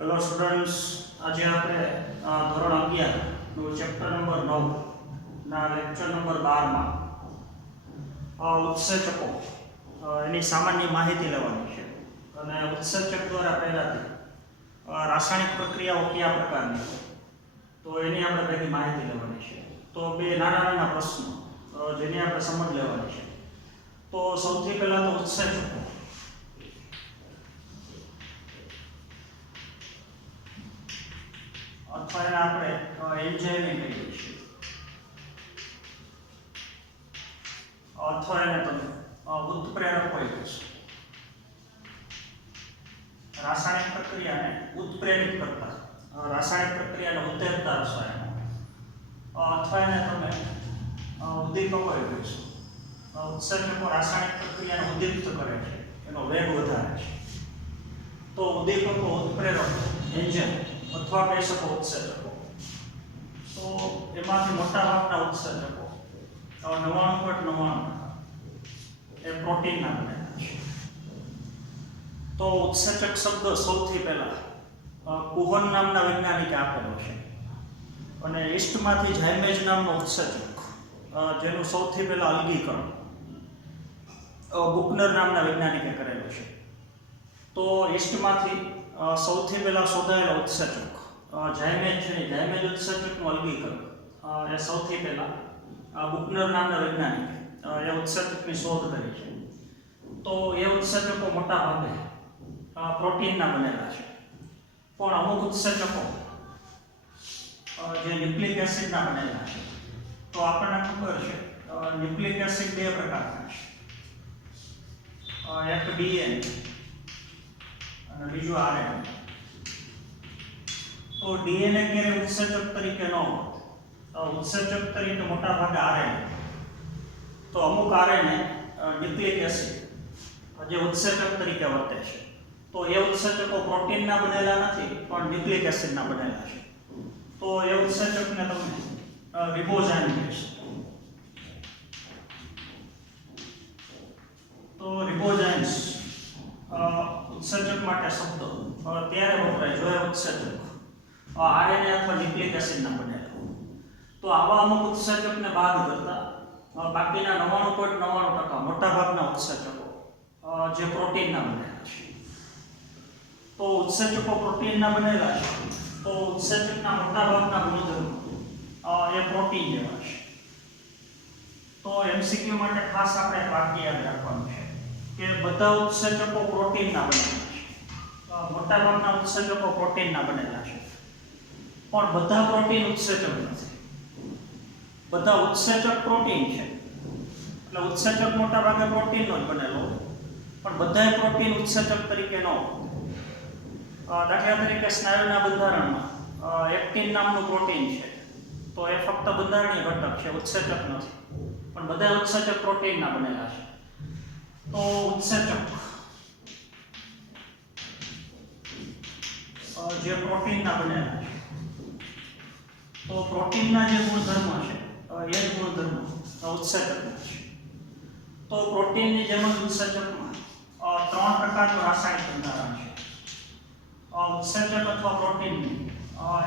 Hello students, આજે આપણે ધોરણ 11 નું ચેપ્ટર નંબર 9 ના લેક્ચર નંબર 12 માં ઉત્સેચકો એની સામાન્ય માહિતી લેવાની છે. અને ઉત્સેચક દ્વારા પહેલાથી રાસાયણિક પ્રક્રિયાઓ કયા પ્રકારની તો એની આપણે પહેલી માહિતી લેવાની છે. તો બે નાના નાના પ્રશ્નો જેની આપણે સમજ લેવાની છે. તો સૌથી પહેલા તો ઉત્સેચકો અથવા એને આપણે એન્ઝાઇમ કહીએ છીએ, અથવા એને તમે ઉત્પ્રેરક કહી છે. રાસાયણિક પ્રક્રિયાને ઉત્પ્રેરિત કરતા, રાસાયણિક પ્રક્રિયાને ઉત્તેજતા રસાયણો, અથવા એને તમે ઉદ્દીપકો કહી છે. ઉત્સેચકો રાસાયણિક પ્રક્રિયાને ઉદ્દીપ્ત કરે છે, એનો વેગ વધારે છે. તો ઉદ્દીપકો, ઉત્પ્રેરકો, એન્ઝાઇમ અથવા કહી શકો ઉત્સેચકો. તો એમાંથી મોટા ભાગના ઉત્સેચકો 99.99% એ પ્રોટીનના બનેલા છે. તો ઉત્સેચક શબ્દ સૌથી પહેલા કુહન નામના વૈજ્ઞાનિકે આપેલો છે. અને ઈસ્ટમાંથી ઝાયમેજ નામનો ઉત્સેચક જેનું સૌથી પહેલા અલગીકરણ બુકનર નામના વૈજ્ઞાનિકે કરેલું છે. તો ઈસ્ટમાંથી સૌથી પહેલા શોધાયેલો ઉત્સેચક ઝાયમેજ છે. ઝાયમેજ ઉત્સેચકનું અલગીકરણ એ સૌથી પહેલા બુકનર નામના વૈજ્ઞાનિકે એ ઉત્સેચકની શોધ કરી છે. તો એ ઉત્સેચકો મોટા ભાગે પ્રોટીનના બનેલા છે. પણ અમુક ઉત્સેચકો જે ન્યુક્લિક એસિડના બનેલા છે. તો આપણને ખબર છે ન્યુક્લિક એસિડ બે પ્રકારના છે, એક ડીએનએ અને બીજું આરએનએ. તો ડીએનએ ક્યારે ઉત્સેચક તરીકે ન હોય, ઉત્સેચક તરીકે મોટા ભાગે આરએનએ. તો અમુક આરએનએ ન્યુક્લિક એસિડ જે ઉત્સેચક તરીકે વર્તે છે. તો એ ઉત્સેચકો પ્રોટીનના બનેલા નથી, પણ ન્યુક્લિક એસિડના બનેલા છે. તો એ ઉત્સેચકને તમે રિબોઝાઇમ કહેશો. તો રિબોઝાઇમ્સ ઉત્સેચક માટે શબ્દ ત્યારે વપરાય જો એ ઉત્સેચક આરએનએ અથવા ન્યુક્લિક એસિડના બનેલા. તો આવા અમુક ઉત્સેચકને બાદ કરતા બાકીના 99.99% મોટાભાગના ઉત્સેચકો જે પ્રોટીનના બનેલા છે. તો ઉત્સેચકો પ્રોટીનના બનેલા છે. તો ઉત્સેચકના મોટાભાગના ગુણધર્મો એ પ્રોટીન જેવા છે. તો એમસીક્યુ માટે ખાસ આપણે એક વાક્ય યાદ રાખવાનું છે કે બધા ઉત્સેચકો પ્રોટીનના બનેલા છે. મોટાભાગના ઉત્સેચકો પ્રોટીનના બનેલા છે. પણ બધા પ્રોટીન ઉત્સેચક નથી. બધા ઉત્સેચક પ્રોટીન છે. એટલે ઉત્સેચક મોટા ભાગે પ્રોટીનનો જ બનેલો, પણ બધાય પ્રોટીન ઉત્સેચક તરીકે ન હોય. દાખલા તરીકે સ્નાયુના બંધારણમાં એક્ટિન નામનું પ્રોટીન છે. તો એ ફક્ત બંધારણીય ઘટક છે, ઉત્સેચક નથી. પણ બધા ઉત્સેચક પ્રોટીનના બનેલા છે. તો ઉત્સેચક જે પ્રોટીનના બનેલા છે. તો પ્રોટીનના જે ગુણધર્મો છે એ જ ગુણધર્મો ઉત્સેચકના છે. તો પ્રોટીનની જેમ જ ઉત્સેચકમાં 3 પ્રકારનું રાસાયણિક બંધારણ છે. ઉત્સેચક અથવા પ્રોટીનની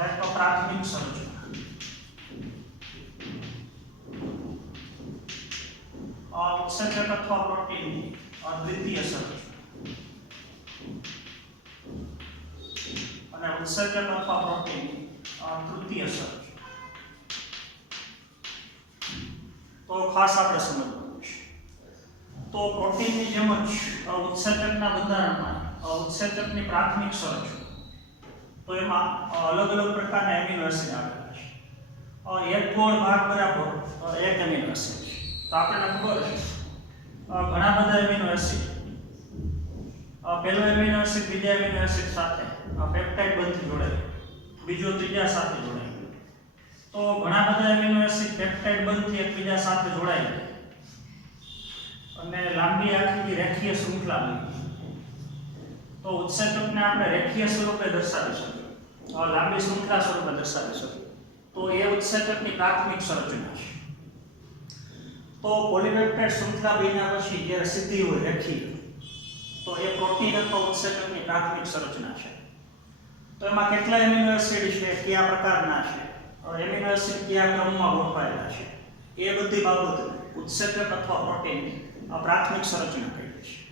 એક પ્રાથમિક સંરચના, ઉત્સેચક અથવા પ્રોટીનની દ્વિતીય સંરચના અને ઉત્સેચક અથવા પ્રોટીનની તૃતીય સંરચના. તો ખાસ આપણે સમજવાનું છે. તો પ્રોટીનની જેમ જ ઉત્સેચકના બંધારણમાં ઉત્સેચકની પ્રાથમિક સંરચના, તો એમાં અલગ અલગ પ્રકારના એમિનો એસિડ આવેલા છે. એક ગોળ ભાગ બરાબર એક એમિનો એસિડ. તો આપણને ખબર છે ઘણા બધા એમિનો એસિડ પહેલો એમિનો એસિડ બીજા એમિનો એસિડ સાથે પેપ્ટાઇડ બંધથી જોડાય, બીજો ત્રીજા સાથે જોડાય. તો ઘણા બધા એમિનો એસિડ પેપ્ટાઇડ બંધથી એકબીજા સાથે જોડાય અને લાંબી આખી રેખીય શૃંખલા બને. તો ઉત્સેચકને આપણે રેખીય સ્વરૂપે દર્શાવી શકીએ, લાંબી શૃંખલા સ્વરૂપે દર્શાવી શકીએ. તો એ ઉત્સેચકની પ્રાથમિક સંરચના છે. તો પોલીપેપ્ટાઇડ શૃંખલા બન્યા પછી જ્યારે સીધી હોય રેખીય, તો એ પ્રોટીન અથવા ઉત્સેચકની પ્રાથમિક સંરચના છે. તો એમાં કેટલા એમિનો એસિડ છે, કયા પ્રકારના છે, એમિનો એસિડ કયા ક્રમમાં ગોઠવાયેલા છે, એ બધી બાબતને ઉત્સેચક અથવા પ્રોટીનની પ્રાથમિક સંરચના કહીએ છીએ.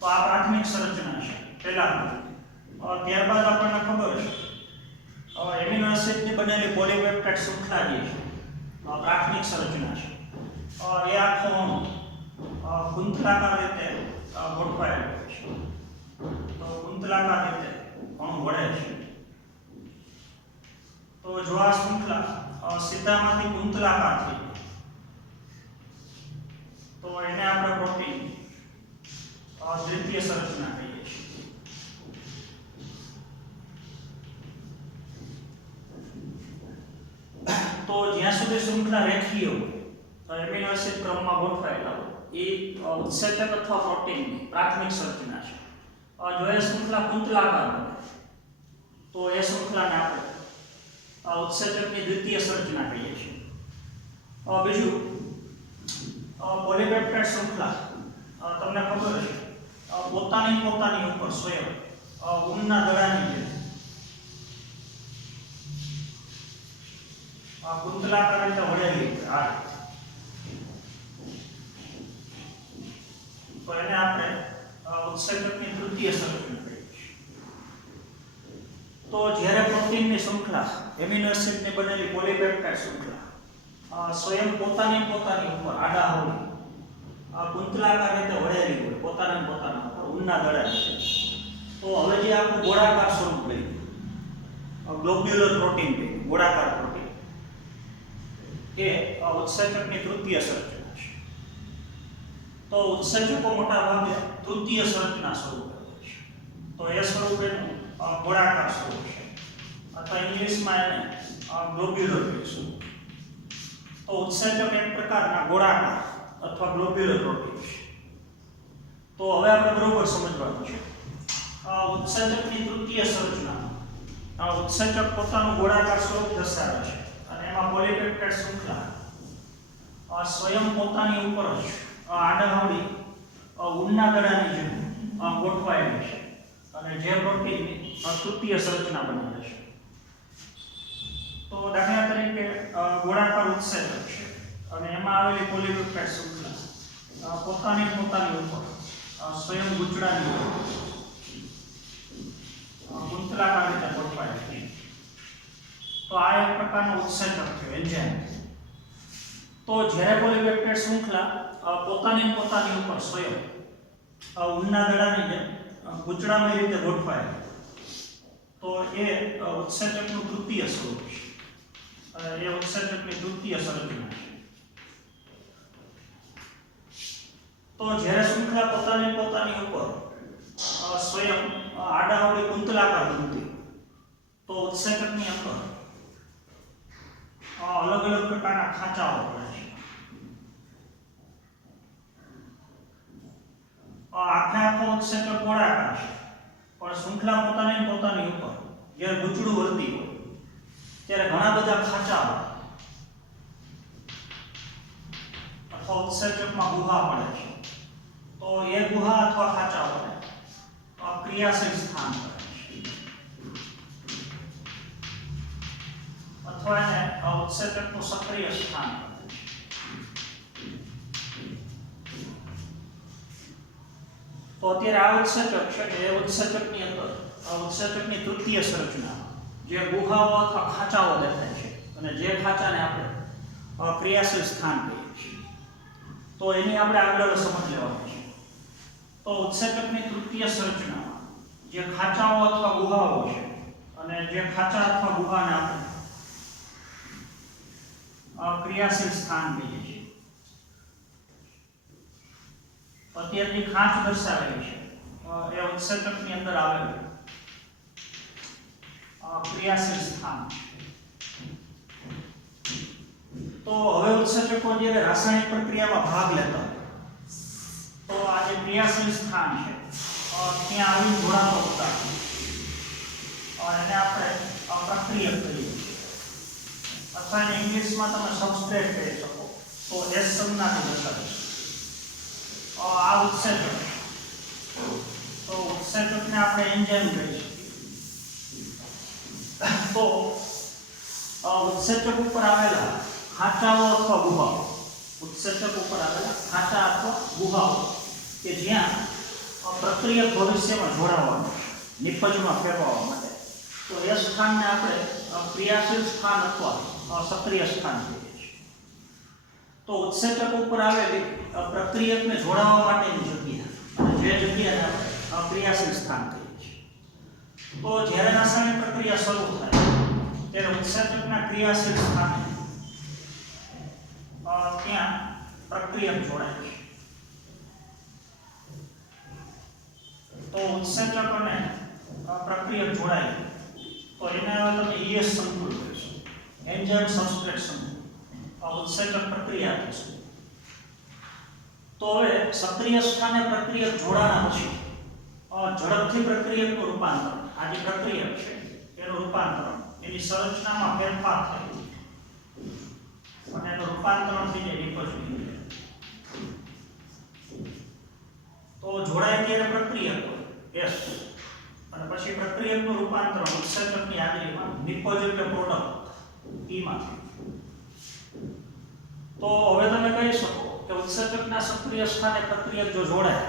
તો આ પ્રાથમિક સંરચના છે પહેલા. ત્યારબાદ આપણને ખબર છે એમિનો એસિડની બનેલી પોલીપેપ્ટાઇડ શૃંખલા જે છે પ્રાથમિક સંરચના છે. એ આખો કુંતલાકાર રીતે ગોઠવાયેલો હોય છે. તો કુંતલાકાર રીતે અણુ વળે છે. તો જો આ શૃંખલા સીધામાંથી કુંતલાકાર થઈ તો એને આપણે પ્રોટીન દ્વિતીય સંરચના કહીએ છીએ. તો જ્યાં સુધી શૃંખલા રેખીય હોય એમિનો એસિડ ક્રમમાં ગોઠવાયેલા હોય એ ઉત્સેચક અથવા પ્રોટીનની પ્રાથમિક સંરચના છે. જો એ શૃંખલા કુંતલાકાર હોય તો એ શૃંખલાને આપણે ઉત્સેચકની દ્વિતીય સંરચના કહીએ છીએ. બીજું પોલીપેપ્ટાઇડ શૃંખલા તમને ખબર છે પોતાની ઉપર સ્વયં ઊનના દડાની જેમ કુંતલાકાર રીતે વળેલી હોય. તો એને આપણે ઉત્સેચકની તૃતીય સંરચના કહીએ છીએ. તો જ્યારે પ્રોટીનની શૃંખલા એમિનો એસિડની બનેલી પોલીપેપ્ટાઇડ શૃંખલા સ્વયં પોતાની ઉપર આડા હોય કુંતલાકાર રીતે વળેલી હોય પોતાના ઉપર ઊનના દડા છે. તો હવે જે આપણું ગોળાકાર સ્વરૂપ લઈએ ગ્લોબ્યુલર પ્રોટીન છે, ગોળાકાર પ્રોટીન એ ઉત્સેચકની તૃતીય સંરચના છે. તો ઉત્સેચકો મોટા ભાગે તૃતીય સંરચના સ્વરૂપે હોય છે. તો એ સ્વરૂપેનું ગોળાકાર સ્વરૂપ છે અથવા ઇંગ્લિશમાં એને ગ્લોબ્યુલર કહીશું. તો ઉત્સેચક એક પ્રકારના ગોળાકાર અથવા ગ્લોબ્યુલર પ્રોટીન છે. તો હવે આપણે બરોબર સમજવાનું છે ઉત્સેચકની તૃતીય સંરચના ઉત્સેચક પોતાનું ગોળાકાર સ્વરૂપ દર્શાવે છે અને એમાં પોલીપેપ્ટાઇડ શૃંખલા સ્વયં પોતાની ઉપર જ આડાહવડી ઊનના દડાની જેમ ગોઠવાયેલી છે અને જે પ્રોટીનની તૃતીય સંરચના બનાવે છે. તો દાખલા તરીકે ગોળાકાર ઉત્સેચક છે અને એમાં આવેલી પોલીપેપ્ટાઇડ શૃંખલા પોતાની ઉપર સ્વયં ગૂંચળાની કુંતલાકાર રીતે ગોઠવાયેલી છે. તો આ એક પ્રકારનું ઉત્સેચક છે, એન્ઝાઇમ. તો જ્યારે પોલીપેપ્ટાઇડ શૃંખલા પોતાની ઉપર સ્વયં ઊનના દડાની જેમ ગૂંચળામય રીતે ગોઠવાય તો એ ઉત્સેચકનું તૃતીય સ્વરૂપ છે. એ ઉત્સેચકની તૃતીય સંરચના છે. તો જ્યારે શૃંખલા પોતાની ઉપર સ્વયં આડાઅવળી કુંતલાકાર બનતી તો ઉત્સેચકની અંદર અલગ પ્રકારના ખાંચાઓ પડે છે. આખો ઉત્સેચક ગોળાકાર છે પણ શૃંખલા પોતાની ઉપર જ્યારે ગૂંચળું વર્તી હોય ત્યારે ઘણા બધા ખાંચાઓ અથવા ઉત્સેચકમાં ગુહા પડે છે. તો એ ગુહા અથવા ખાંચાઓને ક્રિયાશીલ સ્થાન કહે છે અથવા એને ઉત્સેચકનું સક્રિય સ્થાન કહે છે. તો અત્યારે આ ઉત્સેચક છે એ ઉત્સેચકની અંદર ઉત્સેચકની તૃતીય સંરચના જે ગુહાઓ અથવા ખાંચાઓ દેખાય છે અને જે ખાંચાને આપણે ક્રિયાશીલ સ્થાન કહીએ છીએ. તો એની આપણે આગળ સમજ લેવાની છે. તો ઉત્સેચકની તૃતીય સંરચનામાં જે ખાંચાઓ અથવા ગુહાઓ છે અને જે ખાંચા અથવા ગુહાને આપણે ક્રિયાશીલ સ્થાન કહીએ છીએ. અત્યારે જે ખાંચ દર્શાવેલી છે એ ઉત્સેચકની અંદર આવેલું ક્રિયાશીલ સ્થાન. તો હવે ઉત્સેચકો જ્યારે રાસાયણિક પ્રક્રિયામાં ભાગ લેતા હોય તો આ જે ક્રિયાશીલ સ્થાન છે ત્યાં આવી જોડાતો પદાર્થ એને આપણે પ્રક્રિયક કહીએ છીએ અથવા એને ઇંગ્લિશમાં તમે સબસ્ટ્રેટ કહી શકો. તો એસ સંજ્ઞાથી દર્શાવે આ ઉત્સેચક. તો ઉત્સેચકને આપણે એન્ઝાઇમ કહી શકીએ તો ઉત્સેચક ઉપર આવેલા ખાંચાઓ અથવા ગુહાઓ, ઉત્સેચક ઉપર આવેલા ખાંચા અથવા ગુહાઓ કે જ્યાં પ્રક્રિયક ભવિષ્યમાં જોડાવાનું નિપજમાં ફેરવવા માટે, તો એ સ્થાનને આપણે ક્રિયાશીલ સ્થાન અથવા સક્રિય સ્થાન કહીએ છીએ. તો ઉત્સેચક ઉપર આવેલી પ્રક્રિયકને જોડાવા માટેની જગ્યા, જે જગ્યાને આપણે ક્રિયાશીલ સ્થાન કહીએ છીએ. તો જ્યારે રાસાયણિક પ્રક્રિયા શરૂ થાય ત્યારે ઉત્સેચકના ક્રિયાશીલ સ્થાને ત્યાં પ્રક્રિયક જોડાય છે. તો ઉત્સેચક અને પ્રક્રિયક જોડાય તો એને હવે તમે ES સંકુલ કહેશો, એન્ઝાઇમ સબસ્ટ્રેટ સંકુલ. ઉત્સેચક પ્રક્રિયા થશે. તો હવે સક્રિય સ્થાને પ્રક્રિયક જોડાણા પછી ઝડપથી પ્રક્રિયકનું રૂપાંતરણ, આ જે પ્રક્રિયક છે એનું રૂપાંતરણ, એની સંરચનામાં ફેરફાર થાય અને એનું રૂપાંતરણ થઈને નિપજવી. તો જોડાય ત્યારે પ્રક્રિયક S અને પછી પ્રક્રિયકનું રૂપાંતરણ ઉત્સેચકની હાજરીમાં નિપજ એટલે પ્રોડક્ટ E માં થાય. તો હવે તમે કહી શકો કે ઉત્સેચકના સક્રિય સ્થાને પ્રક્રિયક જો જોડાય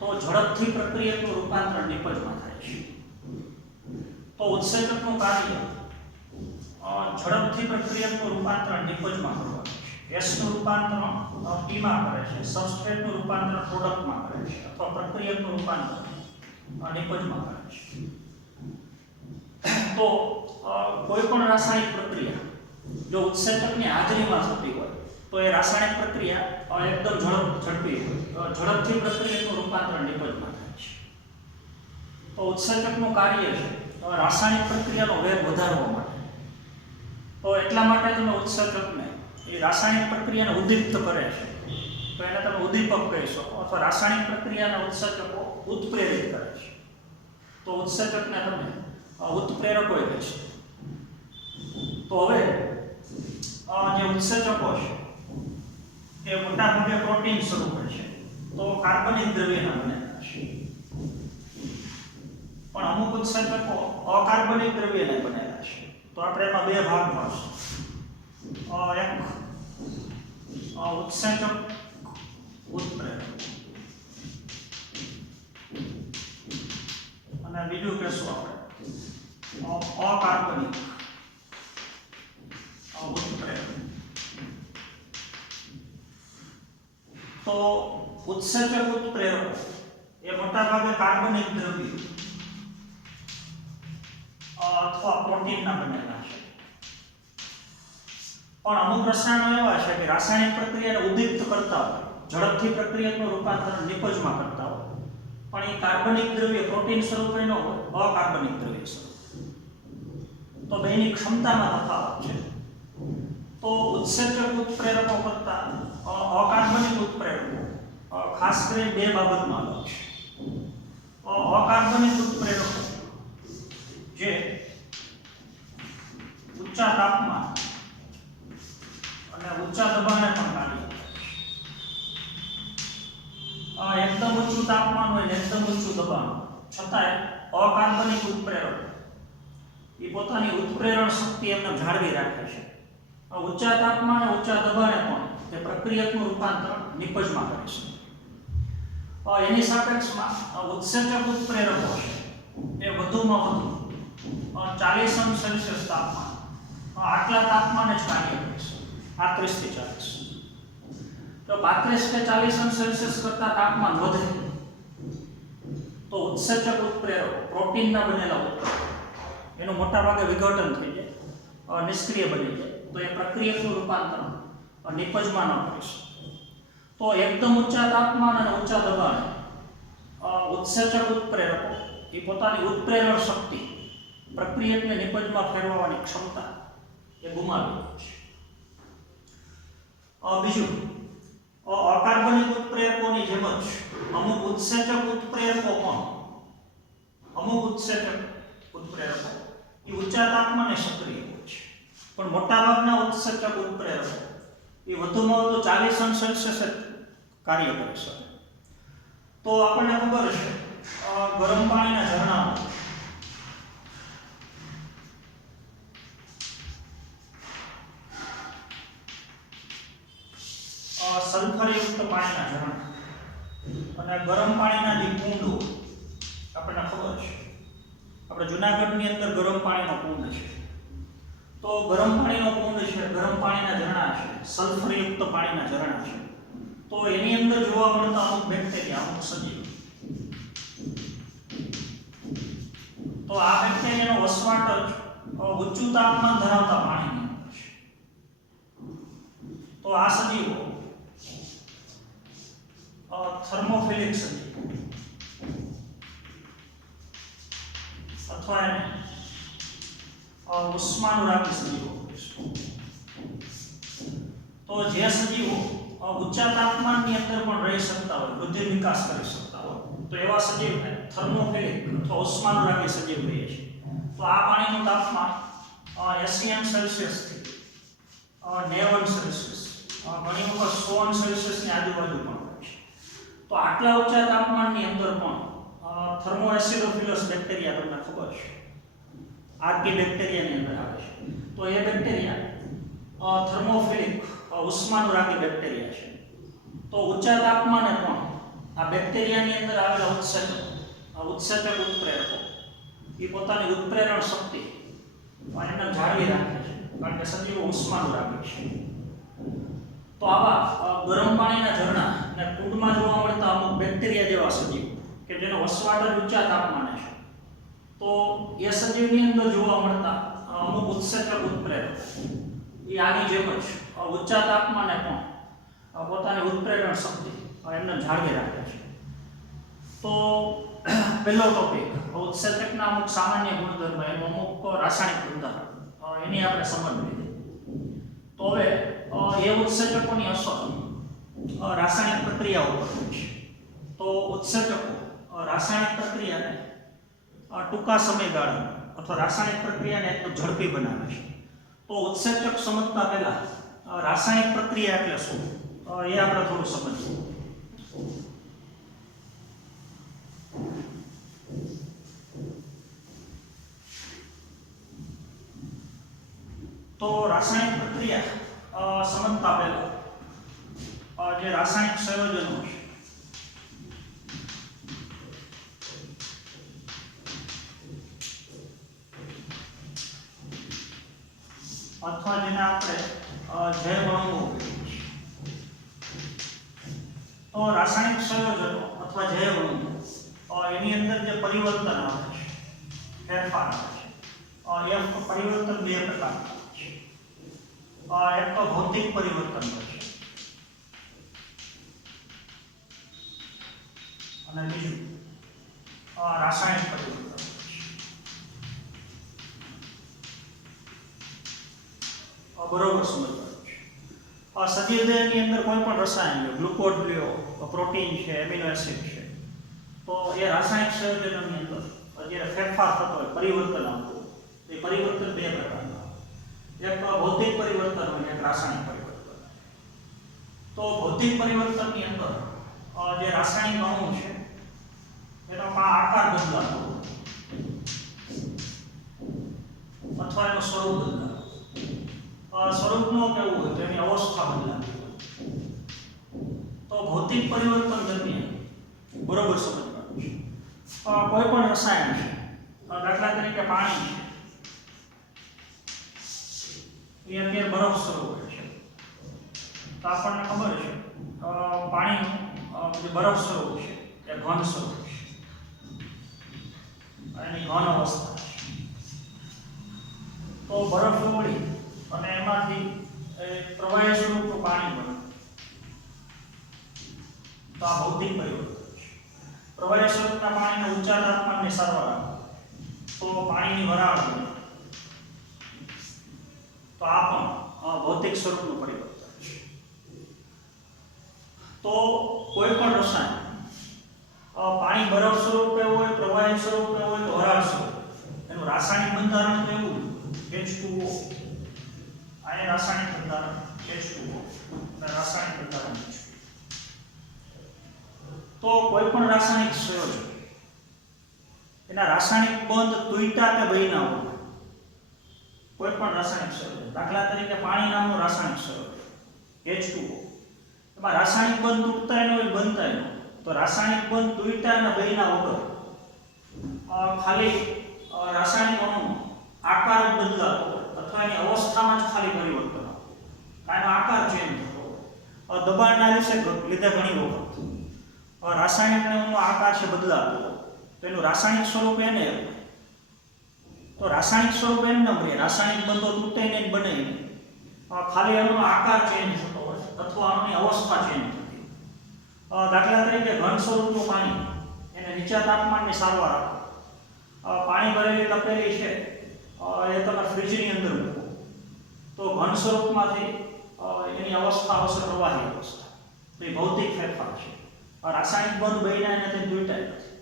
તો ઝડપથી પ્રક્રિયકનું રૂપાંતરણ નિપજમાં થાય છે. તો ઉત્સેચકનું કાર્ય ઝડપથી પ્રક્રિયકનું રૂપાંતરણ નિપજમાં કરવાનું છે. S નું રૂપાંતરણ P માં કરે છે, સબસ્ટ્રેટનું રૂપાંતરણ પ્રોડક્ટમાં કરે છે, અથવા પ્રક્રિયકનું રૂપાંતરણ નિપજમાં કરે છે. તો કોઈ પણ રાસાયણિક પ્રક્રિયા જો ઉત્સેચકની હાજરીમાં થતી હોય તો એ રાસાયણિક પ્રક્રિયા એકદમ ઝડપી હોય, ઝડપથી પ્રક્રિયકનું રૂપાંતરણ નિપજમાં થાય છે. તો ઉત્સેચકનું કાર્ય છે રાસાયણિક પ્રક્રિયાનો વેગ વધારવા માટે. તો એટલા માટે તમે ઉત્સેચકને એ રાસાયણિક પ્રક્રિયાને ઉદ્દીપ્ત કરે છે તો એને તમે ઉદ્દીપક કહી શકો, અથવા રાસાયણિક પ્રક્રિયાના ઉત્સેચકો ઉત્પ્રેરિત કરે છે તો ઉત્સેચકને તમે ઉત્પ્રેરકો કહે છે. તો હવે જે ઉત્સેચકો છે એ મોટા ભાગે પ્રોટીન સ્વરૂપે છે, તો કાર્બનિક દ્રવ્યના બનેલા છે. પણ અમુક ઉત્સેચકો અકાર્બનિક દ્રવ્યના બનેલા છે. તો આપણે એમાં બે ભાગ પાડશું. એક ઉત્સેચક ઉત્પ્રેરક અને બીજું કહેશું આપણે અકાર્બનિક ઉત્પ્રેરક. તો ઉત્સેચક ઉત્પ્રેરકો એ મોટાભાગે કાર્બનિક દ્રવ્ય અથવા પ્રોટીનના બનેલા છે. પણ અમુક રસાયણો એવા છે કે રાસાયણિક પ્રક્રિયાને ઉદ્દીપ્ત કરતા હોય, ઝડપથી પ્રક્રિયકનું રૂપાંતરણ નિપજમાં કરતા હોય, પણ એ કાર્બનિક દ્રવ્ય પ્રોટીન સ્વરૂપે ન હોય, અકાર્બનિક દ્રવ્ય સ્વરૂપે. તો બેની ક્ષમતામાં તફાવત છે. તો ઉત્સેચક ઉત્પ્રેરકો કરતા અકાર્બનિક ઉત્પ્રેરકો ખાસ કરીને બે બાબતમાં અલગ છે. અકાર્બનિક ઉત્પ્રેરકો જે ઊંચા તાપમાન અને ઊંચા દબાણે પણ કાર્ય કરે છે. એકદમ ઊંચું તાપમાન હોય ને એકદમ ઊંચું દબાણ, છતાંય અકાર્બનિક ઉત્પ્રેરકો એ પોતાની ઉત્પ્રેરણ શક્તિ એમને જાળવી રાખે છે. ઊંચા તાપમાન અને ઊંચા દબાણે પણ તે પ્રક્રિયકનું રૂપાંતરણ નિપજમાં કરે છે. એની સાપેક્ષમાં ઉત્સેચક ઉત્પ્રેરકો છે એ વધુમાં વધુ 40 અંશ સેલ્સિયસ તાપમાન, આટલા તાપમાને જ કાર્ય કરે છે. 35 થી 40. તો 35 કે 40 અંશ સેલ્સિયસ કરતા તાપમાન વધે તો ઉત્સેચક ઉત્પ્રેરકો પ્રોટીનના બનેલા ઉત્પ્રેરકો એનું મોટા ભાગે વિઘટન થઈ જાય, નિષ્ક્રિય બની જાય. તો એ પ્રક્રિયકનું રૂપાંતરણ નિપજમાં ન કરી શકે. તો એકદમ ઊંચા તાપમાન અને ઊંચા દબાણે ઉત્સેચક ઉત્પ્રેરકો એ પોતાની ઉત્પ્રેરણ શક્તિ, પ્રક્રિયકને નિપજમાં ફેરવવાની ક્ષમતા એ ગુમાવી દે છે. બીજું, અકાર્બનિક ઉત્પ્રેરકોની જેમ જ અમુક ઉત્સેચક ઉત્પ્રેરકો એ ઊંચા તાપમાને સક્રિય હોય છે. પણ મોટાભાગના ઉત્સેચક ઉત્પ્રેરકો એ વધુમાં વધુ 40 અંશ સેલ્સિયસ કાર્ય કરે છે. તો આપણને ખબર છે ગરમ પાણીના ઝરણામાં અને ગરમ પાણીના જે કુંડો આપણને ખબર છે, આપણે જુનાગઢની અંદર ગરમ પાણીનો કુંડ છે. તો ગરમ પાણીનો કુંડ છે, ગરમ પાણીના ઝરણા છે, સલ્ફરયુક્ત પાણીના ઝરણા છે. તો એની અંદર જોવા મળતા અમુક બેક્ટેરિયા, અમુક સજીવ. તો આ બેક્ટેરિયાનો વસવાટ જ ઊંચું તાપમાન ધરાવતા પાણીની અંદર છે. તો આ સજીવો થર્મોફિલિક સજીવ અથવા એને ઉષ્માનુરાગી સજીવો. તો જે સજીવો ઊંચા તાપમાનની અંદર પણ રહી શકતા હોય, વૃદ્ધિ વિકાસ કરી શકતા હોય, તો એવા સજીવને થર્મોફિલિક અથવા ઉષ્માનુરાગી સજીવ કહીએ છીએ. તો આ પાણીનું તાપમાન 80 સેલ્સિયસથી 90 સેલ્સિયસ, ઘણી વખત 100 સેલ્સિયસની આજુબાજુ પણ હોય છે. તો આટલા ઊંચા તાપમાનની અંદર પણ થર્મોએસિડોફિલસ બેક્ટેરિયા તમને ખબર છે, આર્કી બેક્ટેરિયાની અંદર આવે છે. તો એ બેક્ટેરિયા થર્મોફિલિક ઉષ્માનુરાગી બેક્ટેરિયા છે. તો ઊંચા તાપમાને પણ આ બેક્ટેરિયાની અંદર આવેલા ઉત્સેચક ઉત્પ્રેરકો એ પોતાની ઉત્પ્રેરણ શક્તિ એને જાળવી રાખે છે, કારણ કે સજીવો ઉષ્માનુરાગી છે. તો આવા ગરમ પાણીના ઝરણા અને કુંડમાં જોવા મળતા અમુક બેક્ટેરિયા જેવા સજીવો કે જેનો વસવાટ જ ઊંચા તાપમાને છે, તો એ સજીવની અંદર જોવા મળતા અમુક ઉત્સેચક ઉત્પ્રેરકો એ આની જેમ જ ઊંચા તાપમાને પણ પોતાની ઉત્પ્રેરણ શક્તિ એમને જાળવી રાખે છે. તો પહેલો ટોપિક ઉત્સેચકના અમુક સામાન્ય ગુણધર્મ, એનું અમુક રાસાયણિક ગુણધર્મ, એની આપણે સમજ લીધી. તો હવે એ ઉત્સેચકોની અસર રાસાયણિક પ્રક્રિયા ઉપર હોય છે. તો ઉત્સેચકો રાસાયણિક પ્રક્રિયાને ટૂંકા સમયગાળા અથવા રાસાયણિક પ્રક્રિયાને એકદમ ઝડપી બનાવે છે. તો ઉત્સેચક સમજતા પહેલા રાસાયણિક પ્રક્રિયા એટલે શું એ આપણે થોડું સમજીએ. તો રાસાયણિક પ્રક્રિયા સમજતા પહેલા જે રાસાયણિક સંયોજનો છે અથવા જેને આપણે જૈવઅણુઓ કહીએ છીએ, તો રાસાયણિક સંયોજનો અથવા જૈવઅણુઓ એની અંદર જે પરિવર્તન આવે છે, ફેરફાર આવે છે, એ પરિવર્તન બે પ્રકારના છે. એક તો ભૌતિક પરિવર્તન છે અને બીજું રાસાયણિક પરિવર્તન. બરોબર સમજવાનું છે. સજીવ દેહની અંદર કોઈ પણ રસાયણ લો, ગ્લુકોઝ લ્યો, પ્રોટીન છે, એમિનો એસિડ છે, તો એ રાસાયણિક સંયોજનોની અંદર જ્યારે ફેરફાર થતો હોય, પરિવર્તન આવતું હોય, એ પરિવર્તન બે પ્રકારના હોય. એક ભૌતિક પરિવર્તન હોય, એક રાસાયણિક પરિવર્તન. તો ભૌતિક પરિવર્તનની અંદર જે રાસાયણિક અણુ છે એનો આકાર બદલાતો હોય અથવા એનું સ્વરૂપ બદલાતો. સ્વરૂપનો કેવું હોય તો એની અવસ્થા બદલાતી હોય. તો ભૌતિક પરિવર્તન દરમિયાન બરોબર સમજવાનું છે. કોઈ પણ રસાયણ છે, દાખલા તરીકે પાણી છે, એ અત્યારે બરફ સ્વરૂપ છે, તો આપણને ખબર છે પાણીનું જે બરફ સ્વરૂપ છે એ ઘન સ્વરૂપ છે, એની ઘન અવસ્થા છે. તો બરફ ઓગળી અને એમાંથી પ્રવાહી સ્વરૂપનું પાણી બને, તો આ ભૌતિક પરિવર્તન છે. પ્રવાહી સ્વરૂપના પાણીને ઊંચા તાપમાનની સારવાર આપે તો પાણીની વરાળ બને, તો આ પણ ભૌતિક સ્વરૂપનું પરિવર્તન છે. તો કોઈ પણ રસાયણ પાણી બરફ સ્વરૂપે હોય, પ્રવાહી સ્વરૂપે હોય કે વરાળ સ્વરૂપે, એનું રાસાયણિક બંધારણ તો એવું H2O. આ રાસાયણિક બંધારણ H2O અને રાસાયણિક બંધારણ H2O. તો કોઈ પણ રાસાયણિક સંયોજન એના રાસાયણિક બંધ તૂટ્યા કે બન્યા હોય, કોઈ પણ રાસાયણિક સંયોજન, દાખલા તરીકે પાણી નામનું રાસાયણિક સંયોજન H2O, એમાં રાસાયણિક બંધ તૂટતા ન હોય, બનતા ન હોય, તો તો રાસાયણિક બંધ તૂટ્યા અને બન્યા વગર ખાલી રાસાયણિક અણુનો આકાર જ બદલાતો હોય અથવા એની અવસ્થામાં જ ખાલી પરિવર્તન આવતું, એનો આકાર ચેન્જ થતો હોય, દબાણના લીધે ઘણી વખત રાસાયણિક અણુનો આકાર છે બદલાતો હોય, તો એનું રાસાયણિક સ્વરૂપ એને તો રાસાયણિક સ્વરૂપ એમ ન રહે, રાસાયણિક બંધો તૂટે ને બને ખાલી અણુનો આકાર ચેન્જ થતો હોય અથવા અણુની અવસ્થા ચેન્જ થતી હોય. દાખલા તરીકે ઘન સ્વરૂપનું પાણી એને નીચા તાપમાનની સારવાર આપો, પાણી ભરેલી તપેલી છે એ તમે ફ્રીજની અંદર મૂકો તો ઘન સ્વરૂપમાંથી એની અવસ્થા આવશે પ્રવાહી અવસ્થા, તો એ ભૌતિક ફેરફાર છે. રાસાયણિક બંધ બન્યા એનાથી તૂટ્યા નથી.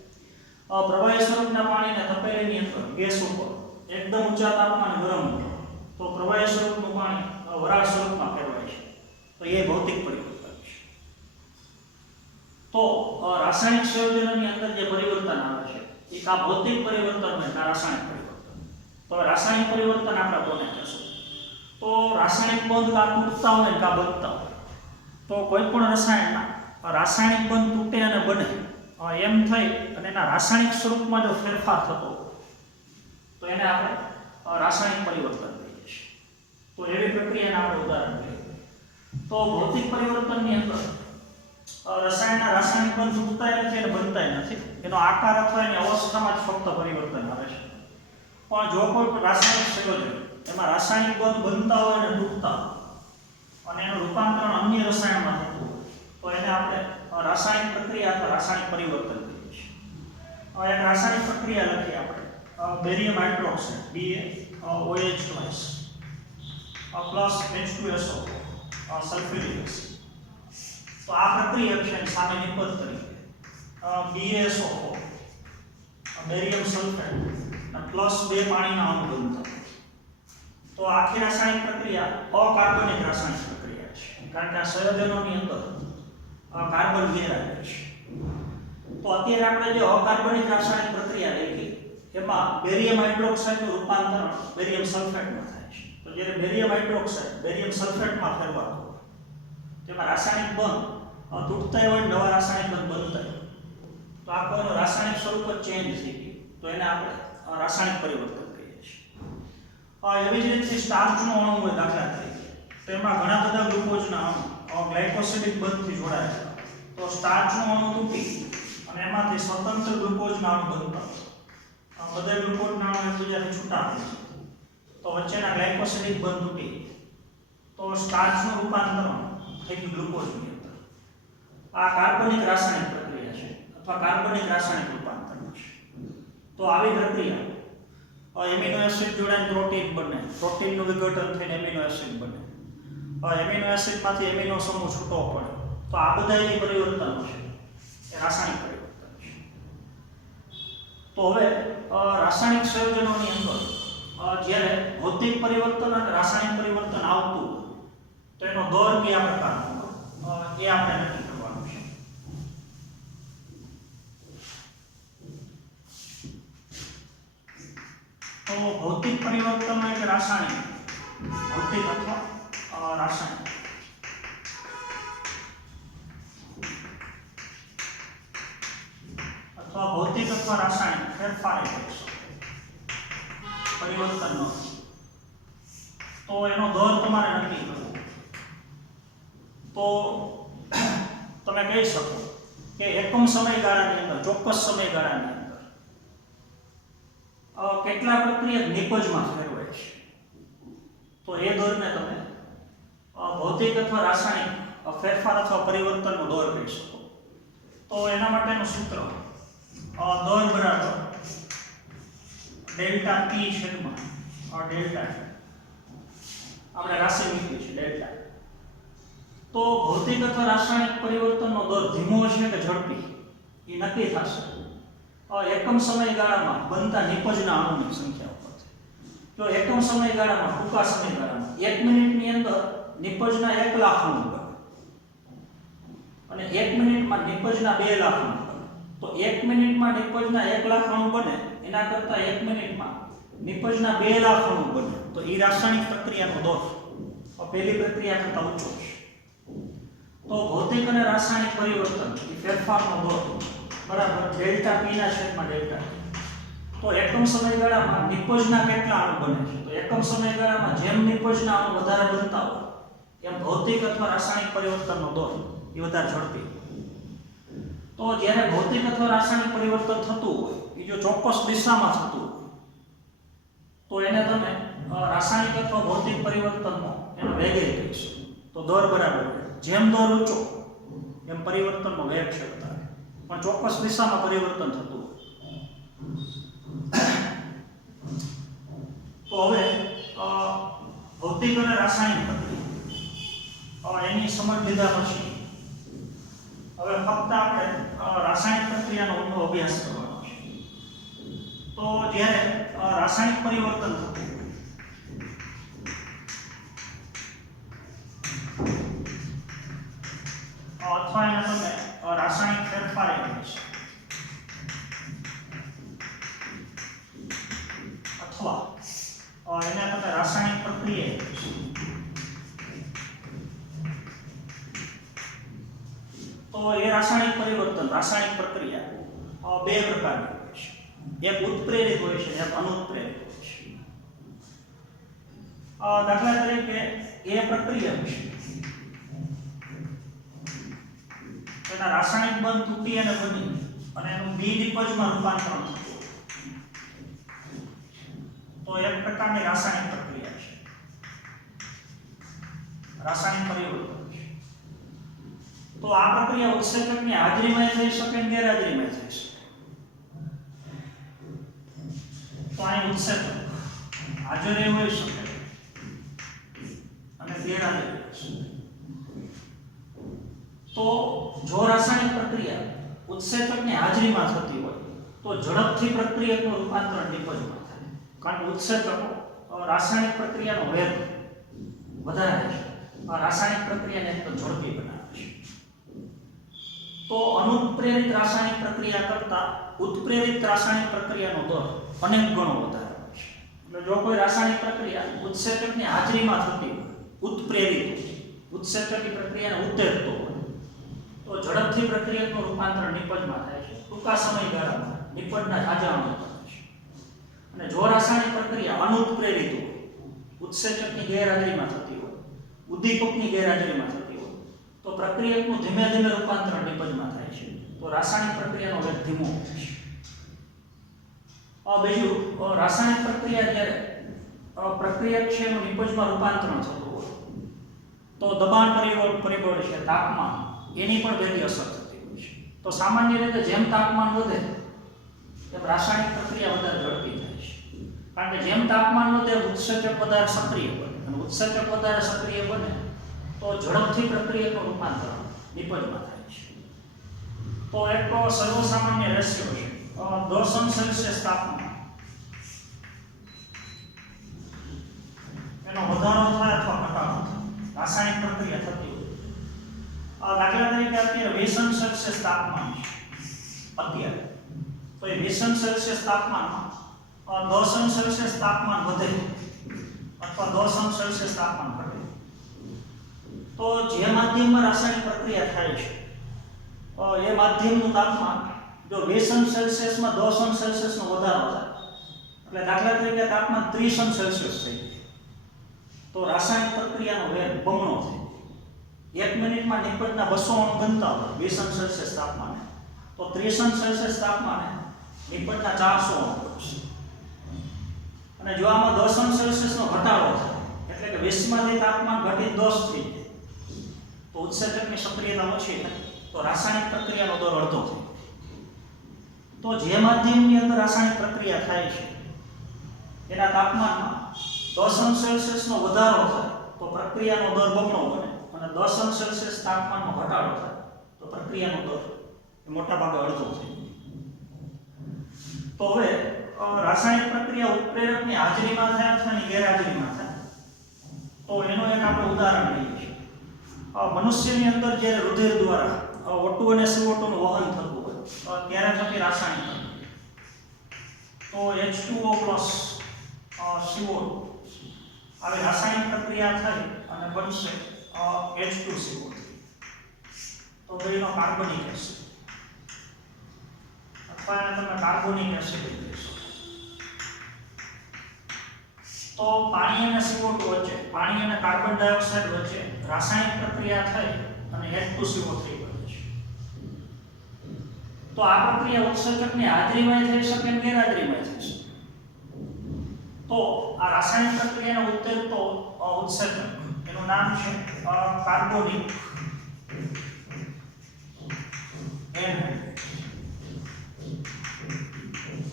પ્રવાહી સ્વરૂપના પાણીને તપેલીની અંદર ગેસ ઉપર એકદમ ઊંચા તાપમાને ગરમ કરો તો પ્રવાહી સ્વરૂપનું પાણી વરાળ સ્વરૂપમાં ફેરવાય છે, તો એ ભૌતિક પરિવર્તન છે. તો રાસાયણિક સંયોજનોની અંદર જે પરિવર્તન આવે છે એ આ ભૌતિક પરિવર્તન હોય કે રાસાયણિક પરિવર્તન. તો રાસાયણિક પરિવર્તન આપણે કોને કહેશું? તો રાસાયણિક બંધ કાં તૂટતા હોય ને કાં બનતા હોય, તો કોઈ પણ રસાયણના રાસાયણિક બંધ તૂટે અને બને એમ થઈ અને એના રાસાયણિક સ્વરૂપમાં જો ફેરફાર થતો તો એને આપણે રાસાયણિક પરિવર્તન કહીએ છીએ. તો એવી પ્રક્રિયાને આપણે ઉદાહરણ લઈએ તો ભૌતિક પરિવર્તનની અંદર રસાયણના રાસાયણિક બંધ તૂટતા નથી અને બનતા નથી, એનો આકાર અથવા એની અવસ્થામાં જ ફક્ત પરિવર્તન આવે છે. પણ જો કોઈ રાસાયણિક સંયોજન એમાં રાસાયણિક બંધ બનતા હોય અને તૂટતા અને એનું રૂપાંતરણ અન્ય રસાયણમાં થતું હોય તો એને આપણે રાસાયણિક પ્રક્રિયા અથવા રાસાયણિક પરિવર્તન કહીએ છીએ. એક રાસાયણિક પ્રક્રિયા લખીએ આપણે, barium hydroxide BaOH plus H2SO sulphuric acid. તો આ પ્રક્રિયા છે સામે નિપજ તરીકે BaSO4 બેરિયમ સલ્ફેટ પ્લસ 2 પાણીના અણુ બનતા. તો આખી રાસાયણિક પ્રક્રિયા અકાર્બનિક રાસાયણિક પ્રક્રિયા છે, કારણ કે આ સંયોજનોની અંદર કાર્બન ગેરહાજર છે. તો અત્યારે આપણે જે અકાર્બનિક રાસાયણિક પ્રક્રિયા લઈ એમાં બેરિયમ હાઇડ્રોક્સાઇડનું રૂપાંતરણ બેરિયમ સલ્ફેટમાં થાય છે. તો જ્યારે બેરિયમ હાઇડ્રોક્સાઇડ બેરિયમ સલ્ફેટમાં ફેરવાતો હોય તેમાં રાસાયણિક બંધ તૂટતા હોય, નવા રાસાયણિક બંધ બનતા હોય, તો આખો રાસાયણિક સ્વરૂપ જ ચેન્જ થઈ ગયું, તો એને આપણે રાસાયણિક પરિવર્તન કહીએ છીએ. એવી જ રીતે સ્ટાર્ચનો અણુ હોય દાખલા તરીકે, તો એમાં ઘણા બધા ગ્લુકોઝના અણુ ગ્લાયકોસિડિક બંધથી જોડાયેલા, તો સ્ટાર્ચનો અણુ તૂટી અને એમાંથી સ્વતંત્ર ગ્લુકોઝના અણુ બનતા. બધા ગ્લુકોઝના અણુ એકબીજાથી છૂટા થાય છે તો વચ્ચેના ગ્લાયકોસિડિક બંધ તૂટી તો સ્ટાર્ચનું રૂપાંતરણ થઈ ગયું ગ્લુકોઝની અંદર. આ કાર્બનિક રાસાયણિક પ્રક્રિયા છે અથવા કાર્બનિક રાસાયણિક રૂપાંતરણ છે. તો આવી પ્રક્રિયા એમિનો એસિડ જોડાઈને પ્રોટીન બને, પ્રોટીનનું વિઘટન થઈને એમિનો એસિડ બને, એમિનો એસિડમાંથી એમિનો સમૂહ છૂટો પડે, તો આ બધા જે પરિવર્તનો છે એ રાસાયણિક પરિવર્તન છે. તો હવે રાસાયણિક સંયોજનોની અંદર જ્યારે ભૌતિક પરિવર્તન અને રાસાયણિક પરિવર્તન આવતું તો એનો દર કયા પ્રકારનો એ આપણે નક્કી કરવાનું છે. તો ભૌતિક પરિવર્તન એટલે રાસાયણિક, ભૌતિક અથવા રાસાયણિક. અથવા ભૌતિક અથવા રાસાયણિક ફેરફાર પરિવર્તન તો એનો દર તમારે નક્કી કરવો. તો તમે કહી શકો કે એકમ સમયગાળાની અંદર, ચોક્કસ સમયગાળાની અંદર કેટલા પ્રક્રિયા નિપજમાં ફેરવાય છે, તો એ દરને તમે ભૌતિક અથવા રાસાયણિક ફેરફાર અથવા પરિવર્તનનો દર કહી શકો. તો એના માટેનું સૂત્ર દર બરાબર ડેલ્ટા T છેદમાં ડેલ્ટા આપણે રાશિ મૂકી છે ડેલ્ટા. તો ભૌતિક અથવા રાસાયણિક પરિવર્તનનો દર ધીમો છે કે ઝડપી એ નક્કી થશે એકમ સમયગાળામાં બનતા નિપજના અણુની સંખ્યા ઉપરથી. જો એકમ સમયગાળામાં ટૂંકા સમયગાળામાં 1 મિનિટની અંદર નિપજના 1 લાખ અણુ બને અને 1 મિનિટમાં નિપજના 2 લાખ અણુ બને, તો 1 મિનિટમાં નિપજના 1 લાખ અણુ બને એના કરતાં 1 મિનિટમાં નિપજના 2 લાખ અણુ બને, તો એ રાસાયણિક પ્રક્રિયાનો દર પહેલી પ્રક્રિયા કરતાં ઊંચો છે. તો ભૌતિક અને રાસાયણિક પરિવર્તન એ ફેરફારનો દર બરાબર ડેલ્ટા પી ના છેદમાં ડેલ્ટા ટી. તો એકમ સમયગાળામાં નિપજના કેટલા અણુ બને છે? તો એકમ સમયગાળામાં જેમ નિપજના અણુ વધારે બનતા હોય એમ ભૌતિક અથવા રાસાયણિક પરિવર્તનનો દર એ વધારે ઝડપી. તો જ્યારે ભૌતિક અથવા રાસાયણિક પરિવર્તન થતું હોય એ જો ચોક્કસ દિશામાં થતું હોય તો એને તમે રાસાયણિક અથવા ભૌતિક પરિવર્તનનો એનો વેગ કહીશું. તો દર બરાબર જેમ દર ઊંચો એમ પરિવર્તનનો વેગ છે વધારે, પણ ચોક્કસ દિશામાં પરિવર્તન થતું હોય. તો હવે ભૌતિક અને રાસાયણિક પ્રક્રિયા એની સમજ લીધા પછી હવે ફક્ત આપણે રાસાયણિક પ્રક્રિયાનો ઊંડો અભ્યાસ કરવાનો છે. તો જ્યારે રાસાયણિક પરિવર્તન થતું અથવા એને તમે રાસાયણિક ફેરફાર કહે છે અથવા એને તમે રાસાયણિક પ્રક્રિયા કહે છે. તો એ રાસાયણિક પરિવર્તન રાસાયણિક પ્રક્રિયા બે પ્રકારની હોય છે. એક ઉત્પ્રેરિત હોય છે, એક અનુત્પ્રેરિત હોય છે. દાખલા તરીકે એ પ્રક્રિયા છે તેના રાસાયણિક બંધ તૂટી અને બની અને એનું દ્વિનિપજમાં રૂપાંતરણ થતું તો એક પ્રકારની રાસાયણિક પ્રક્રિયા છે, રાસાયણિક પરિવર્તન છે. તો આ પ્રક્રિયા ઉત્સેચકની હાજરીમાં થઈ શકે અને ગેરહાજરીમાં થઈ શકે. તો અહીં ઉત્સેચક હાજર હોઈ શકે અને ગેરહાજર હોઈ શકે. તો જો રાસાયણિક પ્રક્રિયા ઉત્સેચકની હાજરીમાં થતી હોય તો ઝડપથી પ્રક્રિયકનું રૂપાંતરણ નિપજમાં થાય, કારણ કે ઉત્સેચકો રાસાયણિક પ્રક્રિયાનો વેગ વધારે છે, રાસાયણિક પ્રક્રિયાને એકદમ ઝડપી બનાવે છે. તો અનુત્પ્રેરિત રાસાયણિક પ્રક્રિયા કરતા ઉત્પ્રેરિત રાસાયણિક પ્રક્રિયાનો દર અનેક ગણો વધારે હોય છે. એટલે જો કોઈ રાસાયણિક પ્રક્રિયા ઉત્સેચકની હાજરીમાં થતી હોય, ઉત્પ્રેરિત ઉત્સેચકની પ્રક્રિયાને ઉત્તેજતો હોય તો ઝડપથી પ્રક્રિયકનું રૂપાંતરણ નિપજમાં થાય છે, ટૂંકા સમયગાળામાં નિપજના ઝાઝા અણુ બને છે. અને જો રાસાયણિક પ્રક્રિયા અનુત્પ્રેરિત હોય, ઉત્સેચકની ગેરહાજરીમાં થતી હોય, ઉદ્દીપકની ગેરહાજરીમાં થતી હોય તો પ્રક્રિયકનું ધીમે ધીમે રૂપાંતરણ નિપજમાં થાય છે. તો રાસાયણિક પ્રક્રિયાનો વેગ ધીમો હોય છે. બીજું, રાસાયણિક પ્રક્રિયા જ્યારે પ્રક્રિયક છે એનું નિપજમાં રૂપાંતરણ થતું હોય તો દબાણ પરિબળ છે, તાપમાન એની પણ ભેગી અસર થતી હોય છે. તો સામાન્ય રીતે જેમ તાપમાન વધે તેમ રાસાયણિક પ્રક્રિયા વધારે ઝડપી થાય છે, કારણ કે જેમ તાપમાન વધે ઉત્સેચક વધારે સક્રિય બને અને ઉત્સેચક વધારે સક્રિય બને તો ઝડપથી પ્રક્રિયકનું રૂપાંતરણ નિપજમાં થાય છે. તો એક સર્વસામાન્ય રેશિયો છે 10°C તાપમાન એનો વધારો થાય અથવા ઘટાડો થાય રાસાયણિક પ્રક્રિયા થતી હોય. દાખલા તરીકે અત્યારે 20°C તાપમાન છે અત્યારે, તો એ 20°C તાપમાનમાં 10°C તાપમાન વધે અથવા 10°C તાપમાન ઘટે તો જે માધ્યમમાં રાસાયણિક પ્રક્રિયા થાય છે એ માધ્યમનું તાપમાન જો 20°C માં 10°C નો વધારો થાય એટલે દાખલા તરીકે તાપમાન 30°C થઈ જાય તો રાસાયણિક પ્રક્રિયાનો વેગ બમણો થાય. 1 મિનિટમાં નિપજના 200 અણુ બનતા હોય 20°C તાપમાને, તો 30°C તાપમાને નિપજના 400 અણુ બનશે. અને જો આમાં 10°C નો ઘટાડો થાય એટલે કે 20 માંથી તાપમાન ઘટી 10 થઈ જાય તો ઉત્સેચકની સક્રિયતા ઓછી થાય તો રાસાયણિક પ્રક્રિયાનો દર અડધો થાય. તો જે માધ્યમની અંદર રાસાયણિક પ્રક્રિયા થાય છે એના તાપમાનમાં 10°C નો વધારો થાય તો પ્રક્રિયાનો દર બમણો બને અને 10°C તાપમાનનો ઘટાડો થાય તો પ્રક્રિયાનો દર મોટા ભાગે અડધો થાય. તો હવે રાસાયણિક પ્રક્રિયા ઉત્પ્રેરકની હાજરીમાં થાય અથવા એની ગેરહાજરીમાં થાય તો એનો એક આપણે ઉદાહરણ લઈએ છીએ. મનુષ્યની અંદર જ્યારે રુધિર દ્વારા O2 અને CO2 નું વહન થતું હોય ત્યારે થતી રાસાયણિક પ્રક્રિયા તો H2O CO2 આવી રાસાયણિક પ્રક્રિયા થઈ અને બનશે H2CO3. તો ભાઈનો કાર્બનિક એસિડ અથવા એને તમે કાર્બોનિક એસિડ કહેશો. તો પાણી અને CO2 વચ્ચે, પાણી અને કાર્બન ડાયોક્સાઇડ વચ્ચે રાસાયણિક પ્રક્રિયા થઈ અને H2CO3 બને છે. તો આ પ્રક્રિયા ઉત્સેચકની હાજરીમાં થઈ શકે અને ગેરહાજરીમાં થઈ શકે. તો આ રાસાયણિક પ્રક્રિયાનો ઉત્તેજતો ઉત્સેચક એનું નામ છે કાર્બોનિક એનહાઇડ્રેટ.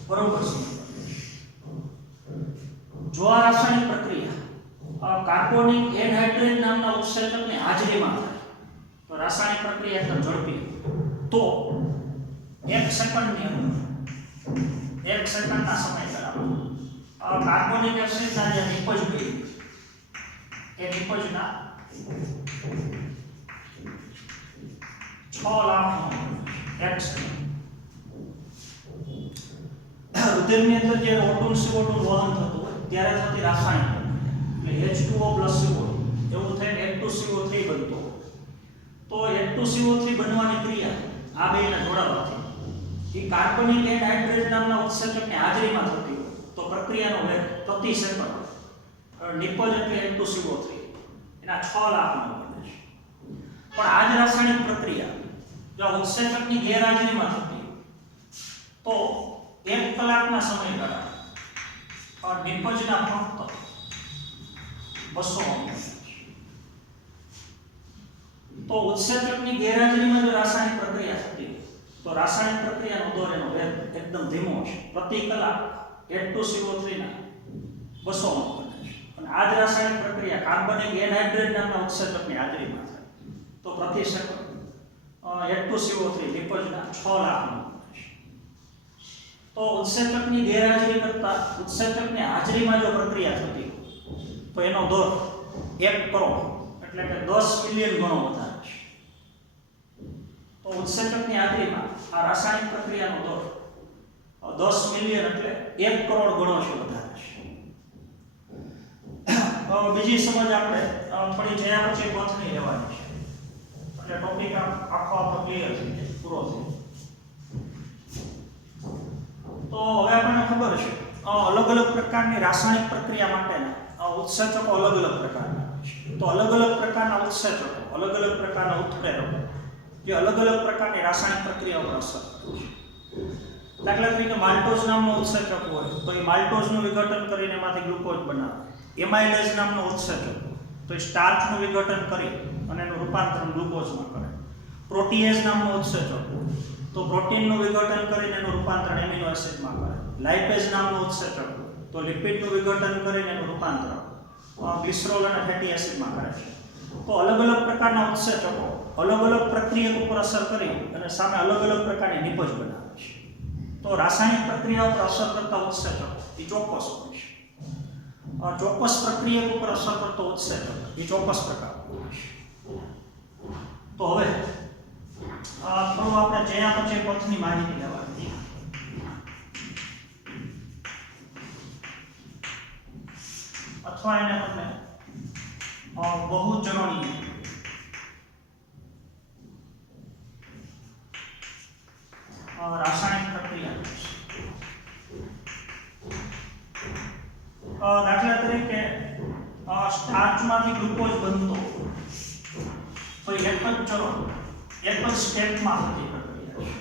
બરોબર છે. જો આ રાસાયણિક પ્રક્રિયા કાર્બોનિક એનહાઇડ્રેટ નામના ઉત્સેચકની હાજરીમાં થાય તો રાસાયણિક પ્રક્રિયા એકદમ ઝડપી, તો 1 સેકન્ડની અંદર 1 સેકન્ડના સમયગાળામાં કાર્બોનિક એસિડના જે નિપજ હોય એ નિપજના 6 લાખ 1 સેકન્ડ. રુધિરની અંદર જે O2 CO2 વહન થતું હોય ત્યારે થતી રાસાયણિક એટલે H2O CO2 એવું થઈને H2CO3 બનતો. તો H2CO3 બનવાની ક્રિયા આ બેના જોડાવાથી એ કાર્બનિક એનહાઇડ્રેટ નામના ઉત્સેચકની હાજરીમાં થતી હોય તો પ્રક્રિયાનો વેગ પ્રતિ સેકન્ડ નિપજ એટલે H2CO3 એના 6 લાખનો બને છે. પણ આ જ રાસાયણિક પ્રક્રિયા જો ઉત્સેચકની ગેરહાજરીમાં થતી તો 1 કલાકના સમયગાળા નિપજના ફક્ત 200 તો ઉત્સેચકની ગેરહાજરીમાં જો રાસાયણિક પ્રક્રિયા થતી તો રાસાયણિક પ્રક્રિયાનો દર એનો વેગ એકદમ ધીમો છે. પ્રતિ કલાક H2CO3 ના 200 બને છે. અને આ જ રાસાયણિક પ્રક્રિયા કાર્બનિક એનહાઇડ્રેટ નામના ઉત્સેચકની હાજરીમાં થાય તો પ્રતિ સેકન્ડ H2CO3 નિપજના 6 લાખનો. તો ઉત્સેચકની ગેરહાજરી કરતા ઉત્સેચકની હાજરીમાં જો પ્રક્રિયા થતી તો એનો દર 1 કરોડ એટલે કે 10 મિલિયન ગણો વધારે છે. તો ઉત્સેચકની હાજરીમાં આ રાસાયણિક પ્રક્રિયાનો દર 10 મિલિયન એટલે 1 કરોડ ગણો છે વધારે છે. બીજી સમજ આપણે થોડી જયા પછી પથની લેવાની છે એટલે ટોપિક આખો આપણો ક્લિયર થઈ જાય, પૂરો થઈ જાય. તો હવે આપણને ખબર છે અલગ અલગ પ્રકારની રાસાયણિક પ્રક્રિયા માટેના ઉત્સેચકો અલગ અલગ પ્રકારના છે. તો અલગ અલગ પ્રકારના ઉત્સેચકો, અલગ અલગ પ્રકારના ઉત્પ્રેરકો જે અલગ અલગ પ્રકારની રાસાયણિક પ્રક્રિયા પર અસર કરે છે. દાખલા તરીકે માલ્ટોઝ નામનો ઉત્સેચક હોય તો એ માલ્ટોઝનું વિઘટન કરીને એમાંથી ગ્લુકોઝ બનાવે. એમાઇલેઝ નામનો ઉત્સેચક તો એ સ્ટાર્ચનું વિઘટન કરી અને એનું રૂપાંતરણ ગ્લુકોઝમાં કરે. પ્રોટીએઝ નામનો ઉત્સેચક તો પ્રોટીનનું વિઘટન કરીને એનું રૂપાંતરણ એમિનો એસિડમાં કરે. લાઇપેઝ નામનો ઉત્સેચક તો લિપિડનું વિઘટન કરીને એનું રૂપાંતરણ ગ્લિસરોલ અને ફેટી એસિડમાં કરે છે. તો અલગ અલગ પ્રકારના ઉત્સેચકો અલગ અલગ પ્રક્રિયા ઉપર અસર કરી અને સામે અલગ અલગ પ્રકારની નિપજ બનાવે છે. તો રાસાયણિક પ્રક્રિયા ઉપર અસર કરતા ઉત્સેચકો એ ચોક્કસ હોય છે. ચોક્કસ પ્રક્રિયા ઉપર અસર કરતો ઉત્સેચક એ ચોક્કસ પ્રકારનો હોય છે. તો હવે થોડું આપણે જયા પછી પથની માહિતી લેવાની. અથવા એને તમને બહુચરણીય રાસાયણિક પ્રક્રિયા. દાખલા તરીકે સ્ટાર્ચમાંથી ગ્લુકોઝ બનતો તો એક જ ચરણ એક જ સ્ટેપમાં થતી પ્રક્રિયા છે.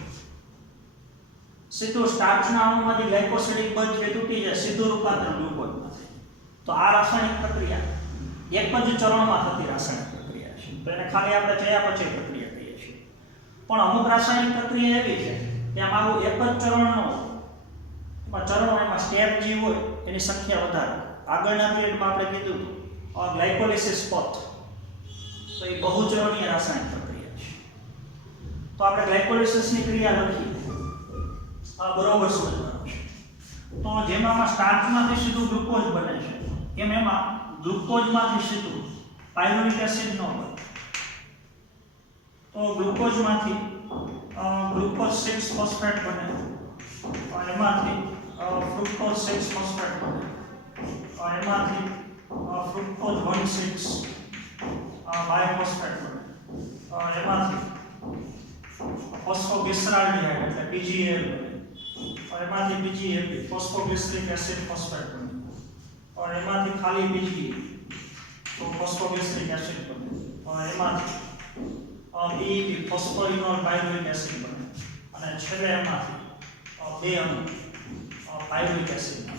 સીધું સ્ટાર્ચના અણુમાંથી ગ્લાયકોસિડિક બંધ જે તૂટી જાય સીધું રૂપાંતરણ ગ્લુકોઝમાં થાય. તો આ રાસાયણિક પ્રક્રિયા એક જ ચરણમાં થતી રાસાયણિક પ્રક્રિયા છે. તો એને ખાલી આપણે ચયાપચય પ્રક્રિયા કહીએ છીએ. પણ અમુક રાસાયણિક પ્રક્રિયા એવી છે કે આમાં આવું એક જ ચરણનો ચરણો એમાં સ્ટેપ જે હોય એની સંખ્યા વધારે. આગળના પીરિયડમાં આપણે કીધું ગ્લાયકોલિસિસ પથ તો એ બહુચરણીય રાસાયણિક પ્રક્રિયા છે. તો આપણે ગ્લાયકોલિસિસની ક્રિયા લખીએ બરોબર સમજવાનું છે. તો જેમાં સ્ટાર્ચમાંથી સીધું ગ્લુકોઝ બને છે એમાં ગ્લુકોઝમાંથી સીધું પાયરુવિક એસિડ ન બને. તો ગ્લુકોઝમાંથી ગ્લુકોઝ 6 ફોસ્ફેટ બને અને એમાંથી ફ્રુક્ટોઝ 6 ફોસ્ફેટ બને અને એમાંથી ફ્રુક્ટોઝ 1,6 બાયોફોસ્ફેટ બને અને એમાંથી ફોસ્ફોગ્લિસરાલ્ડિહાઇડ એટલે PgAl બને और એમાંથી PgAl ફોસ્ફોગ્લિસરિક એસિડ ફોસ્ફેટ બને और એમાંથી ખાલી બીજી तो ફોસ્ફોગ્લિસરિક એસિડ બને और એમાંથી BEP ફોસ્ફોઇનોલ પાયરુવિક એસિડ બને અને છેલ્લે એમાંથી બે અણુ પાયરુવિક એસિડ બને।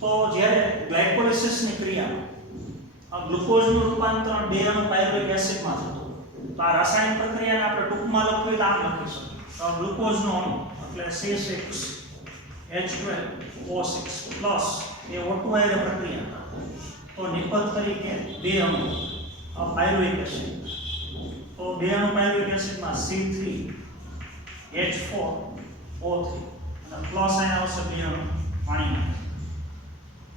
तो જ્યારે ગ્લાયકોલિસિસની ક્રિયામાં ગ્લુકોઝનું રૂપાંતરણ બે અણુ પાયરુવિક એસિડમાં થતું તો આ રાસાયણિક પ્રક્રિયાને આપણે ટૂંકમાં લખવી તો આમ લખી શકીએ તો ગ્લુકોઝનો અણુ એટલે C6H12O6 પ્લસ એ O2 હારે પ્રક્રિયા તો નિપજ તરીકે બે અણુ પાયરુવિક એસિડ તો બે અણુ પાયરુવિક એસિડમાં C3H4O3 અને પ્લસ અહીં આવશે બે અણુ પાણીના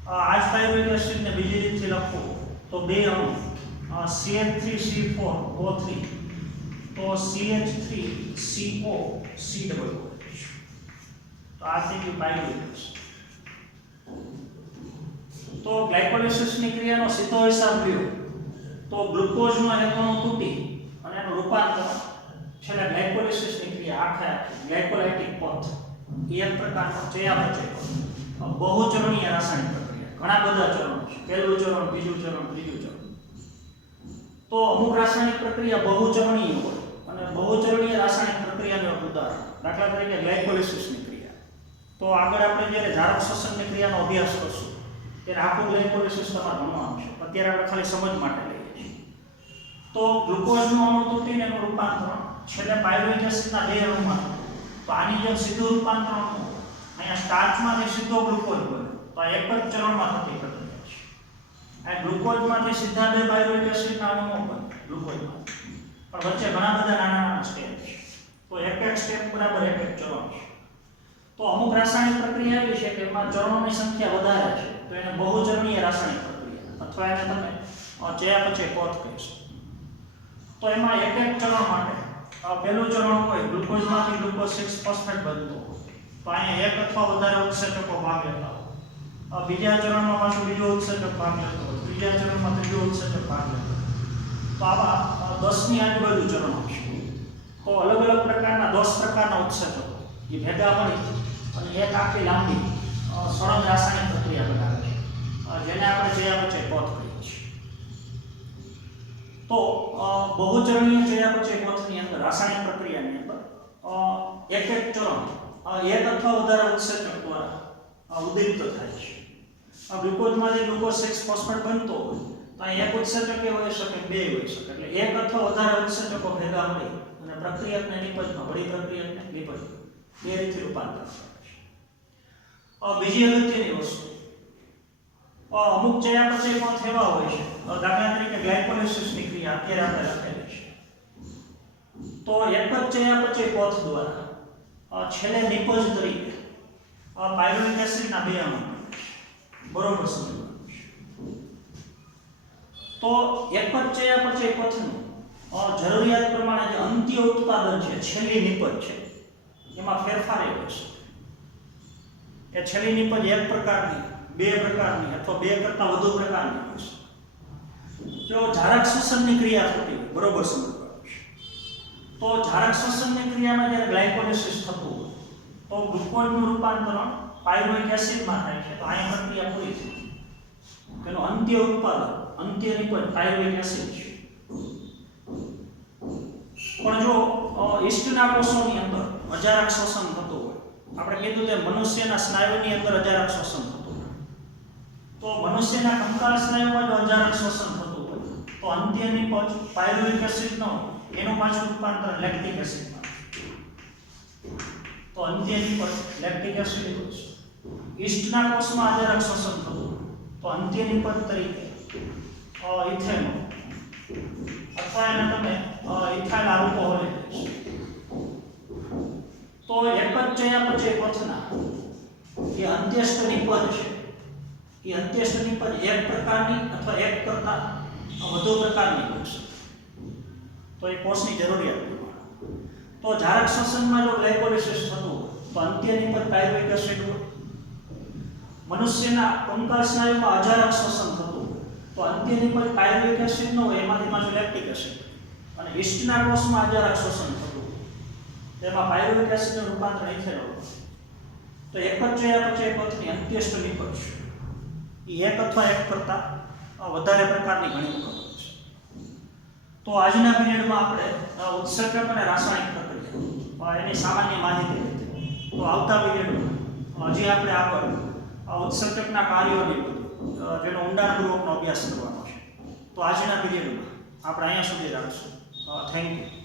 આ જ પાયરુવિક એસિડને બીજી રીતથી લખવું તો બે અણુ CH3C4O3 તો CH3COC ડબલ તો આ થઈ ગયું પાયરુવિક એસિડ। તો ગ્લાયકોલિસિસની ક્રિયાનો સીધો હિસાબ લ્યો તો ગ્લુકોઝનો એક અણુ તૂટી અને એનું રૂપાંતર છેલ્લે ગ્લાયકોલિસિસની ક્રિયા આખા ગ્લાયકોલાઇટિક પથ એ એક પ્રકારનો ચયાપચય બહુચરણીય રાસાયણિક પ્રક્રિયા ઘણા બધા ચરણો છે પહેલું ચરણ બીજું ચરણ ત્રીજું ચરણ તો અમુક રાસાયણિક પ્રક્રિયા બહુચરણીય હોય અને બહુચરણીય રાસાયણિક પ્રક્રિયાનું એક ઉદાહરણ દાખલા તરીકે ગ્લાયકોલિસિસની ક્રિયા તો આગળ આપણે જ્યારે જારક શ્વસનની ક્રિયાનો અભ્યાસ કરશું ત્યારે આખું ગ્લાયકોલિસિસ તમારે ભણવાનું છે અત્યારે આપણે ખાલી સમજ માટે લઈએ છીએ તો ગ્લુકોઝનું અણુ તૂટીને એનું રૂપાંતરણ છેલ્લે પાયરુવિક એસિડના બે અણુમાં તો આની જેમ સીધું રૂપાંતરણ અહીંયા સ્ટાર્ચમાંથી સીધો ગ્લુકોઝ બને તો આ એક જ ચરણમાં થતી પ્રક્રિયા છે આ ગ્લુકોઝમાંથી સીધા બે પાયરુવિક એસિડના અણુઓ બને ગ્લુકોઝમાં પણ વચ્ચે ઘણા બધા નાના નાના સ્ટેપ છે તો એક એક સ્ટેપ બરાબર એક એક ચરણ છે તો અમુક રાસાયણિક પ્રક્રિયા એવી છે કે એમાં ચરણોની સંખ્યા વધારે છે તો એને બહુચરણીય રાસાયણિક પ્રક્રિયા અથવા એને તમે ચયાપચય પથ કહીશું તો એમાં એક એક ચરણ માટે પહેલું ચરણ હોય ગ્લુકોઝમાંથી ગ્લુકોઝ 6 ફોસ્ફેટ બનતો તો અહીંયા એક અથવા વધારે ઉત્સેચકો ભાગ લેતા હોય બીજા ચરણમાં પાછું બીજો ઉત્સેચક ભાગ લેતો હોય ત્રીજા ચરણમાં ત્રીજો ઉત્સેચક ભાગ લેતો તો આવા 10 ની આજુબાજુ ચરણો છે તો અલગ અલગ પ્રકારના 10 પ્રકારના ઉત્સેચકો એ ભેગા મળી અને એક આખી લાંબી સળંગ રાસાયણિક પ્રક્રિયા બનાવે છે જેને આપણે ચયાપચય પથ કહીએ છીએ। તો બહુચરણીય ચયાપચય પથની અંદર રાસાયણિક પ્રક્રિયાની અંદર એક એક ચરણ એક અથવા વધારે ઉત્સેચક દ્વારા ઉદ્દીપિત થાય છે ગ્લુકોઝમાંથી ગ્લુકોઝ 6 ફોસ્ફેટ બનતો હોય તો એક ઉત્સેચક એ હોઈ શકે બે હોઈ શકે એટલે એક અથવા વધારે ઉત્સેચકો ભેગા મળી અને પ્રક્રિયાને નિપજમાં વળી પ્રક્રિયાને નિપજ બે રીતે રૂપાંતર કરે છે। બીજી અગત્યની વસ્તુ અમુક ચયાપચય પથ એવા હોય છે દાખલા તરીકે ગ્લાયકોલિસિસની ક્રિયા અત્યારે આપણે લખેલી છે તો એક જ ચયાપચય પથ દ્વારા છેલ્લે નિપજ તરીકે પાયરુવિક એસિડના બે અણુ બરોબર સમજવાનું છે તો એક જ ચયાપચય પથનું જરૂરિયાત પ્રમાણે જે અંત્ય ઉત્પાદન છે છેલ્લી નિપજ છે એમાં ફેરફાર હોય છે એ છેલ્લી નિપજ એક પ્રકારની બે પ્રકારની અથવા બે કરતાં વધુ પ્રકારની હોય છે જો જારક શ્વસનની ક્રિયા થતી હોય બરોબર સમજવાનું છે તો જારક શ્વસનની ક્રિયામાં જ્યારે ગ્લાયકોલિસિસ થતું હોય તો ગ્લુકોઝનું રૂપાંતરણ પાયરુવિક એસિડમાં થાય છે તો આ પ્રક્રિયા પૂરી થઈ તેનું અંત્ય ઉત્પાદન અંત્ય નિપજ પાયરુવિક એસિડ છે પણ જો ઈસ્ટના કોષોની અંદર અજારક શ્વસન થતું હોય આપણે કીધું કે મનુષ્યના સ્નાયુની અંદર અજારક શ્વસન થતું હોય તો મનુષ્યના કંકાલ સ્નાયુમાં જો અજારક શ્વસન થતું હોય તો અંત્ય નિપજ પાયરુવિક એસિડનો એનું પાછું રૂપાંતર લેક્ટિક એસિડમાં તો અંત્ય નિપજ લેક્ટિક એસિડ હોય છે ઈસ્ટના કોષમાં અજારક શ્વસન થતું હોય તો અંત્ય નિપજ તરીકે ઇથેનોલ અથવા એને તમે ઇથાઇલ આલ્કોહોલ તો એક જ ચયાપચય પથના એ અંત્યસ્થ નિપજ છે એ અંત્યસ્થ નિપજ એક પ્રકારની અથવા એક કરતાં વધુ પ્રકારની હોય છે તો એ કોષની જરૂરિયાત પ્રમાણે તો જારક શ્વસનમાં જો ગ્લાયકોલિસિસ થતું હોય તો અંત્ય નિપજ પાયરુવિક એસિડ હોય મનુષ્યના કંકાલ સ્નાયુમાં અજારક શ્વસન થતું હોય તો અંત્ય નિપજ પાયરુવિક એસિડ ન હોય એમાંથી પાછું લેક્ટિક એસિડ અને ઈસ્ટના કોષમાં અજરાક શોષણ થતું. તેમાં પાયરુવેટ એસિડનું રૂપાંતર ઇથેનોલ. તો એક જ ચયાપચય પથની અંત્યષ્ટ નિપજ એ એક અથવા એક કરતાં વધારે પ્રકારની ઘણી વખત હોય છે. તો આજના પીરિયડમાં આપણે ઉત્સર્જક અને રાસાયણિક પ્રક્રિયા એની સામાન્ય માહિતી લીધી. તો આવતા પીરિયડમાં હજી આપણે આગળ ઉત્સર્જકના કાર્યોની જેનો ઊંડાણપૂર્વકનો અભ્યાસ કરવાનો છે. તો આજના પીરિયડમાં આપણે અહીંયા સુધી રાખશું. Thank you.